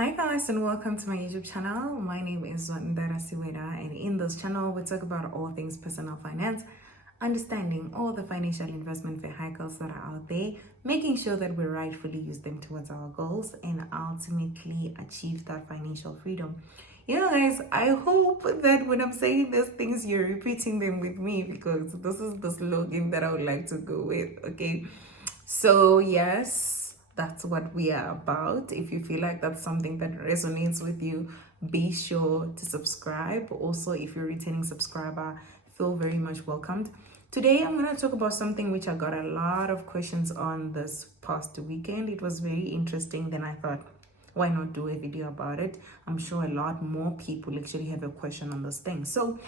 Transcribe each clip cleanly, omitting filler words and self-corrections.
Hi guys and welcome to my YouTube channel. My name is Zwanndanana, and in this channel we talk about all things personal finance, understanding all the financial investment vehicles that are out there, making sure that we rightfully use them towards our goals and ultimately achieve that financial freedom. You know guys, I hope that when I'm saying these things you're repeating them with me, because this is the slogan that I would like to go with. Okay, so yes, that's what we are about. If you feel like that's something that resonates with you, be sure to subscribe. Also, if you're a returning subscriber, feel very much welcomed. Today I'm going to talk about something which I got a lot of questions on this past weekend. It was very interesting. Then I thought, why not do a video about it? I'm sure a lot more people actually have a question on this thing. So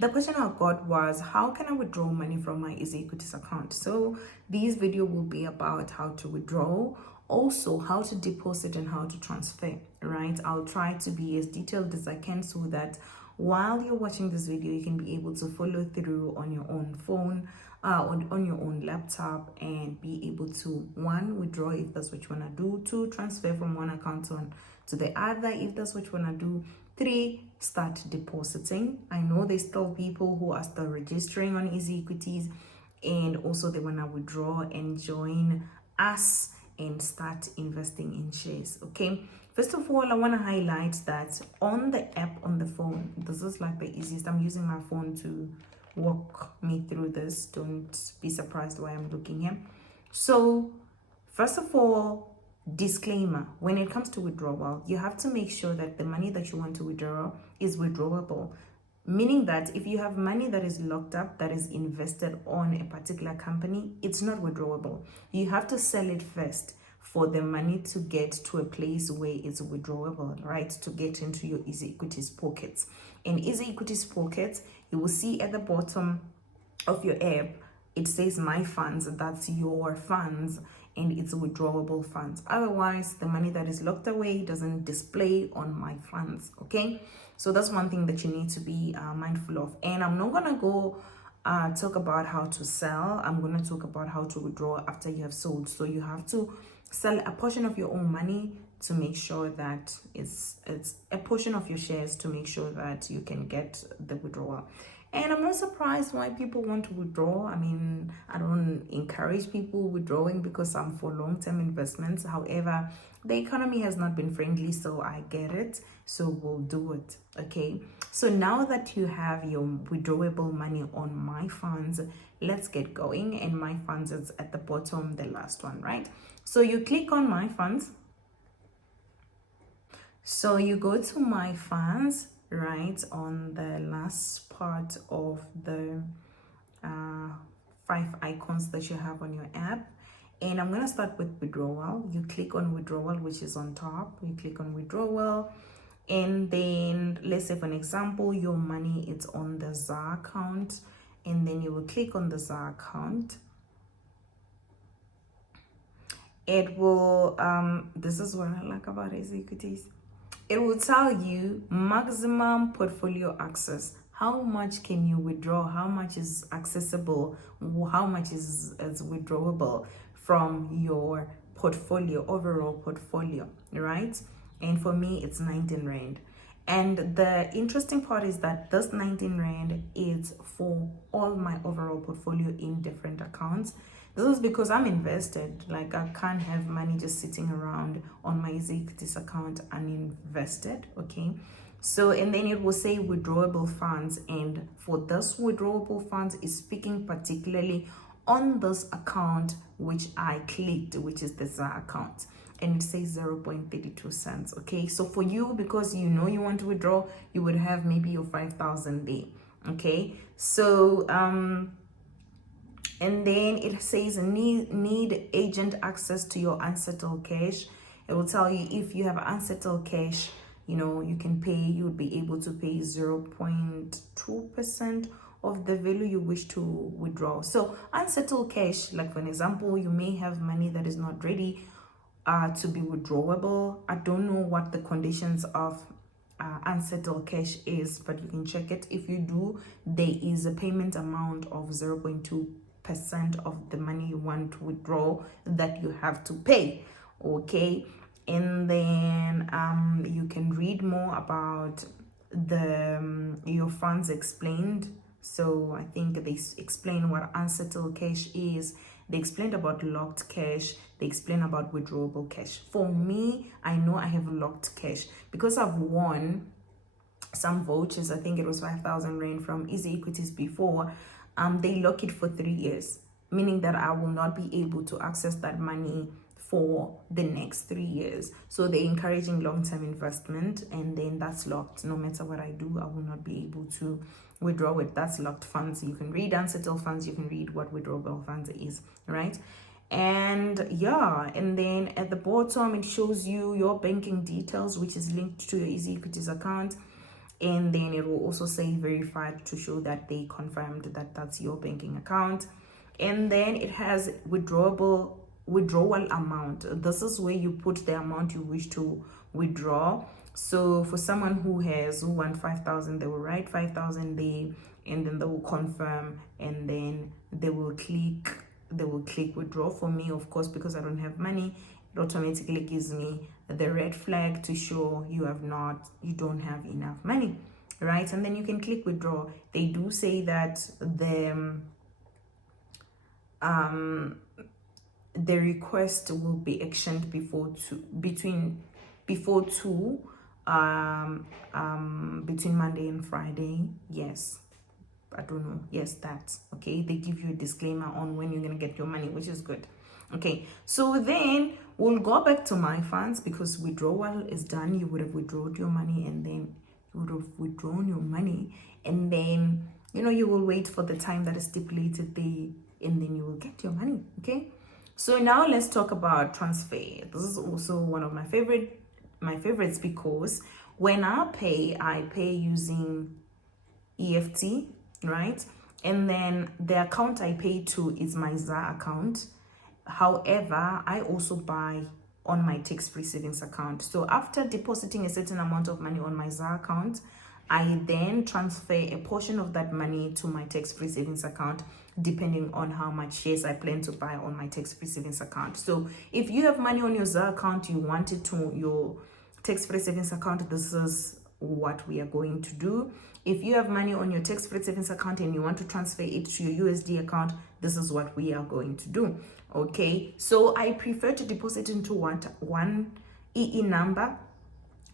the question I got was, how can I withdraw money from my EasyEquities account? So this video will be about how to withdraw, also how to deposit and how to transfer, right? I'll try to be as detailed as I can so that while you're watching this video, you can be able to follow through on your own phone, on your own laptop, and be able to, one, withdraw if that's what you want to do, two, transfer from one account to the other if that's what you want to do, three, start depositing. I know there's still people who are still registering on EasyEquities, and also they want to withdraw and join us and start investing in shares. Okay, first of all, I want to highlight that on the app on the phone, this is like the easiest. I'm using my phone to walk me through this. Don't be surprised why I'm looking here. So first of all, disclaimer, when it comes to withdrawal, you have to make sure that the money that you want to withdraw is withdrawable, meaning that if you have money that is locked up, that is invested on a particular company, it's not withdrawable. You have to sell it first for the money to get to a place where it's withdrawable, right? To get into your EasyEquities pockets. In EasyEquities pockets, you will see at the bottom of your app, it says my funds. That's your funds, and it's withdrawable funds. Otherwise, the money that is locked away doesn't display on my funds. Okay, so that's one thing that you need to be mindful of. And I'm not gonna go talk about how to sell. I'm gonna talk about how to withdraw after you have sold. So you have to sell a portion of your own money to make sure that it's a portion of your shares to make sure that you can get the withdrawal. And I'm not surprised why people want to withdraw. I mean, I don't encourage people withdrawing because I'm for long-term investments. However, the economy has not been friendly, so I get it. So we'll do it, okay? So now that you have your withdrawable money on my funds, let's get going. And my funds is at the bottom, the last one, right? So you click on my funds. So you go to my funds, right, on the last part of the 5 icons that you have on your app. And I'm going to start with withdrawal. You click on withdrawal, which is on top. You click on withdrawal, and then let's say for an example, your money is on the ZAR account, and then you will click on the ZAR account. It will this is what I like about EasyEquities. It will tell you maximum portfolio access. How much can you withdraw? How much is accessible? How much is withdrawable from your portfolio, overall portfolio, right? And for me, it's 19 Rand. And the interesting part is that this 19 Rand is for all my overall portfolio in different accounts. This is because I'm invested. Like, I can't have money just sitting around on my EasyEquities account uninvested, okay? So, and then it will say withdrawable funds. And for this withdrawable funds is speaking particularly on this account, which I clicked, which is the ZAR account. And it says 0.32 cents, okay? So for you, because you know you want to withdraw, you would have maybe your 5,000 there, okay? So, and then it says need agent access to your unsettled cash. It will tell you if you have unsettled cash, you know, you can pay, you would be able to pay 0.2% of the value you wish to withdraw. So unsettled cash, like for an example, you may have money that is not ready to be withdrawable. I don't know what the conditions of unsettled cash is, but you can check it. If you do, there is a payment amount of 0.2% of the money you want to withdraw that you have to pay, okay? And then read more about the your funds explained. So I think they explain what unsettled cash is. They explained about locked cash. They explain about withdrawable cash. For me, I know I have locked cash because I've won some vouchers. I think it was 5,000 rand from EasyEquities before. They lock it for 3 years, meaning that I will not be able to access that money for the next 3 years. So they're encouraging long-term investment, and then that's locked. No matter what I do, I will not be able to withdraw it. That's locked funds. You can read unsettled funds. You can read what withdrawable funds is, right? And yeah, and then at the bottom it shows you your banking details, which is linked to your EasyEquities account. And then it will also say verified to show that they confirmed that that's your banking account. And then it has withdrawal amount. This is where you put the amount you wish to withdraw. So for someone who wants 5,000, they will write 5,000 there, and then they will confirm, and then they will click withdraw. For me, of course, because I don't have money, it automatically gives me the red flag to show you don't have enough money, right? And then you can click withdraw. They do say that the request will be actioned between Monday and Friday. Yes, I don't know. Yes, that's okay. They give you a disclaimer on when you're gonna get your money, which is good. Okay, so then we'll go back to my funds, because withdrawal is done. You would have withdrawn your money, and then you will wait for the time that is stipulated there, and then you will get your money. Okay, so now let's talk about transfer. This is also one of my favorites, because when I pay using EFT, right? And then the account I pay to is my ZA account. However, I also buy on my tax-free savings account. So after depositing a certain amount of money on my ZA account, I then transfer a portion of that money to my tax-free savings account, depending on how much shares I plan to buy on my tax-free savings account. So if you have money on your ZA account, you want it to your tax-free savings account, this is what we are going to do. If you have money on your tax-free savings account and you want to transfer it to your USD account, this is what we are going to do. Okay, so I prefer to deposit into one EE number,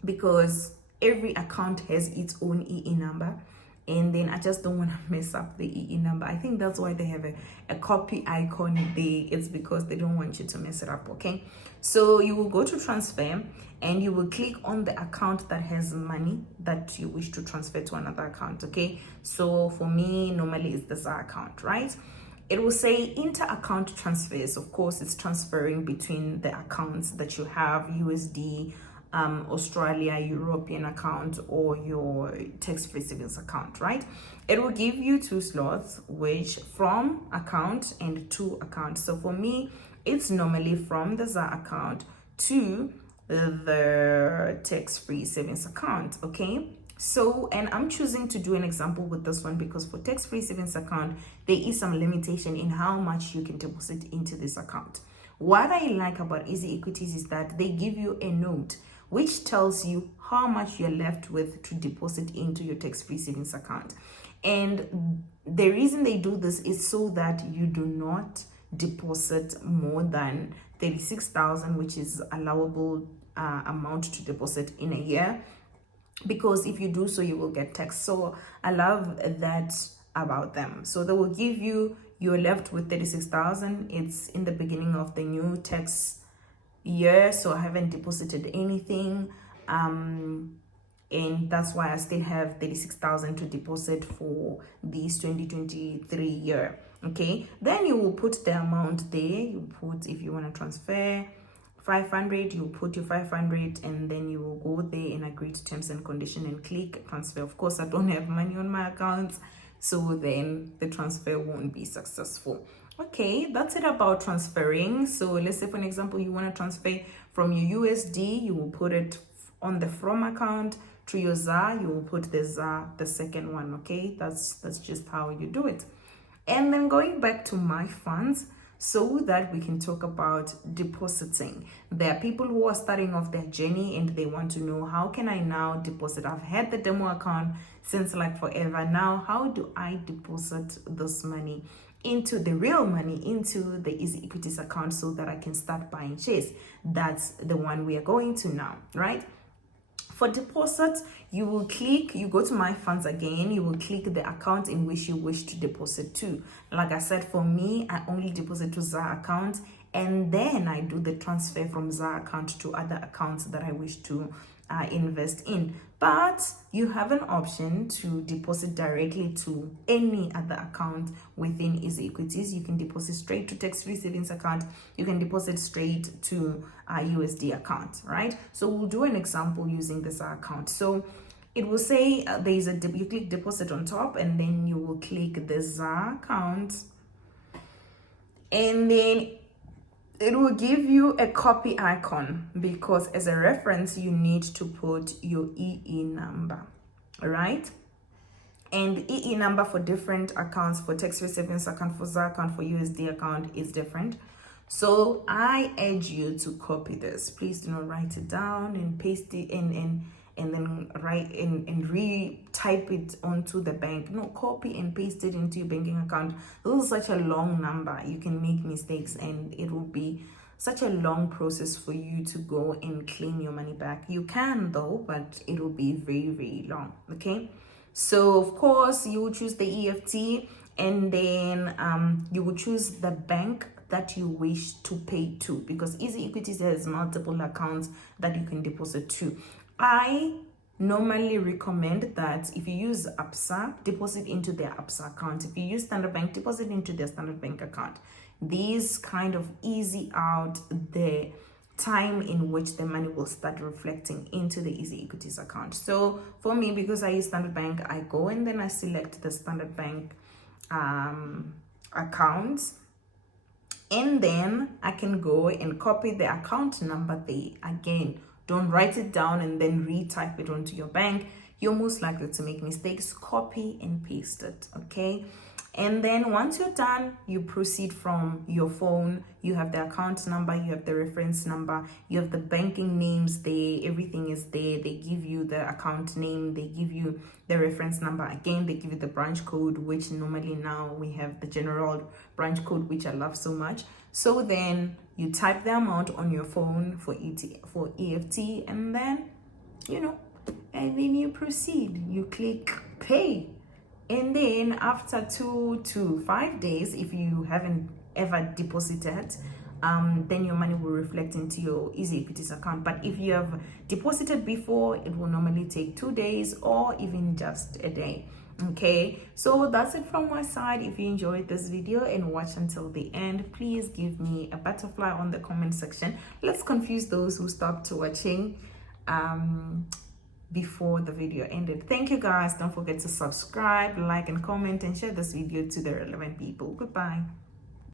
because every account has its own EE number, and then I just don't want to mess up the EE number. I think that's why they have a copy icon there. It's because they don't want you to mess it up. Okay, so you will go to transfer, and you will click on the account that has money that you wish to transfer to another account. Okay, so for me, normally it's the ZA account, right? It will say inter-account transfers. Of course, it's transferring between the accounts that you have, USD, Australia, European account, or your tax-free savings account, right? It will give you 2 slots, which from account and to account. So for me, it's normally from the ZA account to the tax-free savings account. Okay, so, and I'm choosing to do an example with this one, because for tax-free savings account, there is some limitation in how much you can deposit into this account. What I like about EasyEquities is that they give you a note which tells you how much you're left with to deposit into your tax-free savings account. And the reason they do this is so that you do not deposit more than 36,000, which is allowable amount to deposit in a year, because if you do so, you will get taxed. So I love that about them. So they will give you're left with 36,000. It's in the beginning of the new tax year, so I haven't deposited anything, and that's why I still have 36,000 to deposit for this 2023 year. Okay, then you will put the amount there. You put, if you want to transfer 500, you put your 500, and then you will go there and agree to terms and condition and click transfer. Of course, I don't have money on my account, so then the transfer won't be successful. Okay, that's it about transferring. So let's say, for an example, you want to transfer from your USD, you will put it on the from account. To your ZA, you will put the ZA, the second one. Okay, that's just how you do it. And then going back to my funds, so that we can talk about depositing. There are people who are starting off their journey and they want to know, how can I now deposit? I've had the demo account since like forever now. How do I deposit this money into the real money into the EasyEquities account so that I can start buying shares? That's the one we are going to now, right? For deposit, you go to my funds again, you will click the account in which you wish to deposit to. Like I said, for me, I only deposit to ZA account, and then I do the transfer from ZA account to other accounts that I wish to invest in. But you have an option to deposit directly to any other account within EasyEquities. You can deposit straight to tax-free savings account. You can deposit straight to a USD account, right? So we'll do an example using this account. So it will say there's you click deposit on top, and then you will click the ZA account, and then it will give you a copy icon, because as a reference you need to put your EE number, right? And EE number for different accounts, for tax-free savings account, for ZA account, for USD account is different. So I urge you to copy this. Please do not write it down and paste it in and then write and re-type it onto the bank. No, copy and paste it into your banking account. This is such a long number. You can make mistakes and it will be such a long process for you to go and claim your money back. You can though, but it will be very, very long. Okay, so of course you will choose the EFT, and then you will choose the bank that you wish to pay to, because EasyEquities has multiple accounts that you can deposit to. I normally recommend that if you use ABSA, deposit into their ABSA account. If you use Standard Bank, deposit into their Standard Bank account. These kind of easy out the time in which the money will start reflecting into the EasyEquities account. So for me, because I use Standard Bank, I go and then I select the Standard Bank account, and then I can go and copy the account number there. Again, don't write it down and then retype it onto your bank. You're most likely to make mistakes. Copy and paste it, okay? And then once you're done, you proceed from your phone. You have the account number, you have the reference number, you have the banking names there, everything is there. They give you the account name, they give you the reference number. Again, they give you the branch code, which normally now we have the general branch code, which I love so much. So then you type the amount on your phone for EFT, and then, and then you proceed. You click pay. And then after 2 to 5 days, if you haven't ever deposited, then your money will reflect into your EasyEquities account. But if you have deposited before, it will normally take 2 days or even just a day. Okay, so that's it from my side. If you enjoyed this video and watched until the end, please give me a butterfly on the comment section. Let's confuse those who stopped watching before the video ended. Thank you guys. Don't forget to subscribe, like, and comment, and share this video to the relevant people. Goodbye.